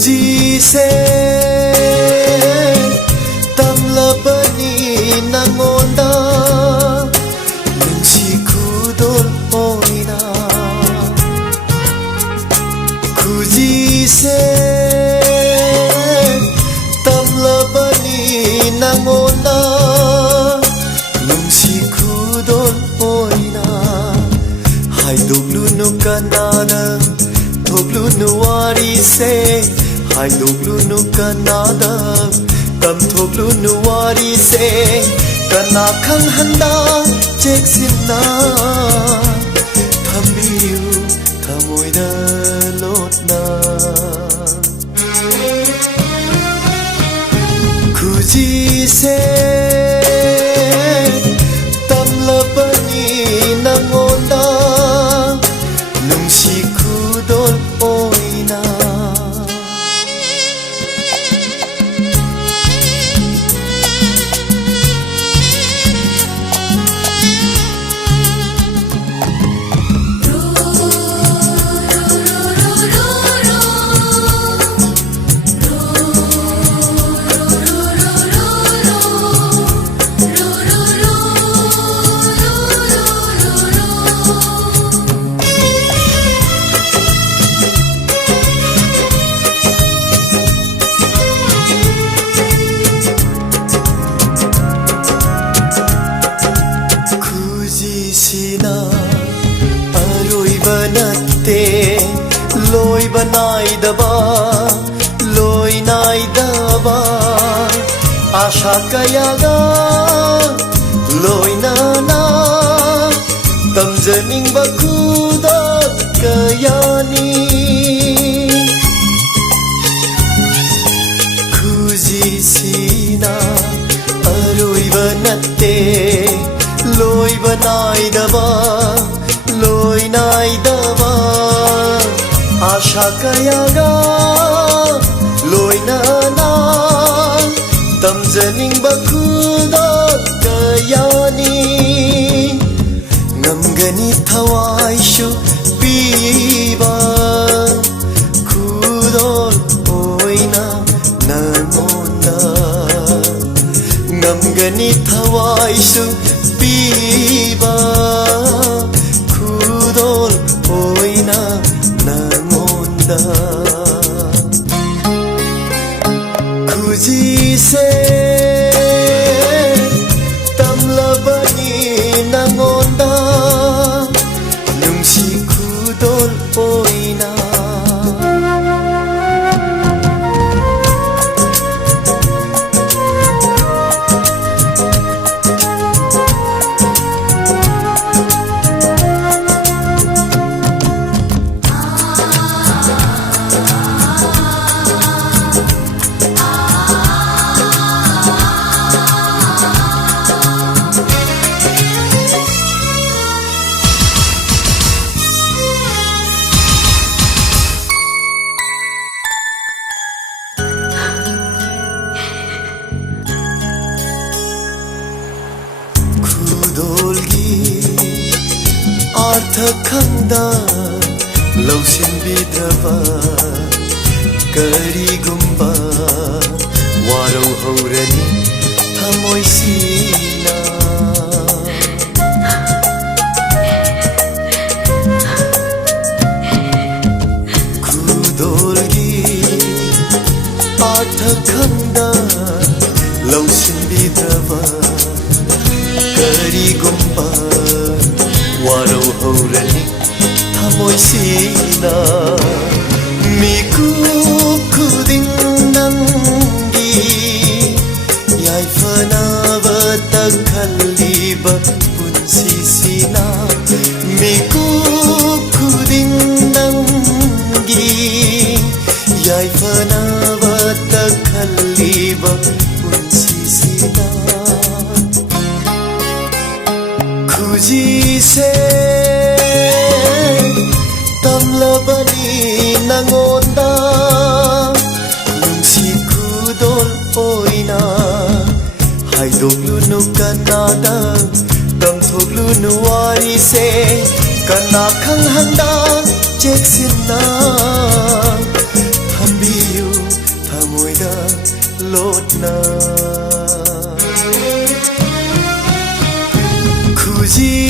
Khujiise tamlabani nangonda nungsi khudol oina Khujiise tamlabani nangonda nungsi khudol oina haidoglu no kanada thoglu no wari se haidoglu no kanada tam thoglu no wari se kana khang handa cheksinna thambiu thamoida lotna Khujiise tamlabani nangonda nungsi khudol oina loi banai daba loi nai daba asha kayaga loi nana tamjaning bakuda kayani Khujisina aroi banatte loi banai daba loi nai daba Asha kayaga loinana tamjaning bakuda kayani ngamgani thawai shu piba khudol oina nangonda ngamgani thawai shu piba khudol oina Khujiise tamlabani nangonda nungsi khudol oina अर्थ खंदा लौसिन बिद्रवा करिगुम्बा वारौ हौरनी थमोइसिना खुदोलगी अर्थ खंदा लौसिन बिद्रवा करिगुम्बा Warau haurani thamoisina mikup khuding nangi yaifana takhalliba punsisina mikup khuding nangi yaifana takhalliba punsisina Khujiise tamlabani nangonda nungsi khudol oina haidoglu no kanada tamthoglu no wari se kana khang handa cheksinna thambiu लोटना खुजी